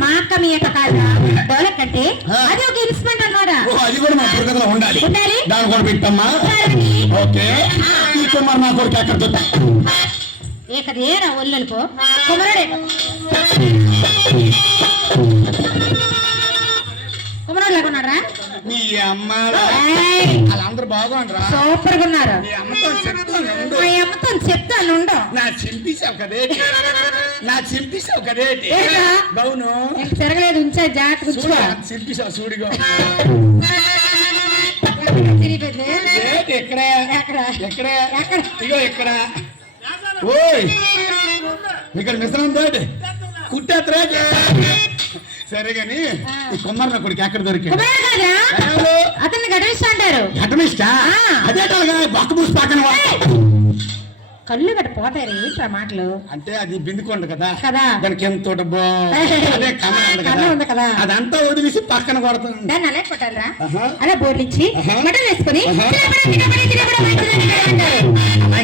మా అక్క మీ అక్క కాదు డోలక్ అంటే అది ఒక ఇన్స్ట్రుమెంట్ అన్నమాట. అది కూడా మా బుర్రకథలో ఉండాలి. దాని కూడా పెట్టమ్మా. ఓకే ఈ కుమార్ నా కొడుకు ఎక్కడ చూద్దాం. ఇక్కడ ఏరా ఒళ్ళుకో కుమారుడే కుమారుడు లేకున్నారా నీ అమ్మ వాళ్ళందరూ బాగుండరా? సూపర్ గా ఉన్నారు. నీ అమ్మతో చెప్తాను. మా అమ్మతో చెప్తాను. నా చింపేశావు కదేటి, నా చింపేశావు కదేటి బౌను తిరగలేదు ఉంచా జాగ్రత్త చింపేశావు చూడిగో. ఎక్కడ ఎక్కడ ఇగో ఇక్కడ ఓయ్ ఇక్కడ మిశ్రమం తోటి కుట్టేత్తరా. సరే గాని ఈ కుమార్ నా కొడుకు ఎక్కడ దొరికాడు? అతన్ని ఘటమిష్ట అంటారు. ఘటమిష్ట అదే బొక్క పూసి పక్కన కళ్ళు గట్ట పోతారు ఏంట్రా మాటలు. అంటే అది బిందుకోండి కదా కదా దానికి ఎంత అదే కమ్మ ఉంది కదా అదంతా వదిలేసి పక్కన కొడుతుంది. దాన్ని అలా కొట్టాలరా అలా బోర్లిచ్చి మటన్ వేసుకుని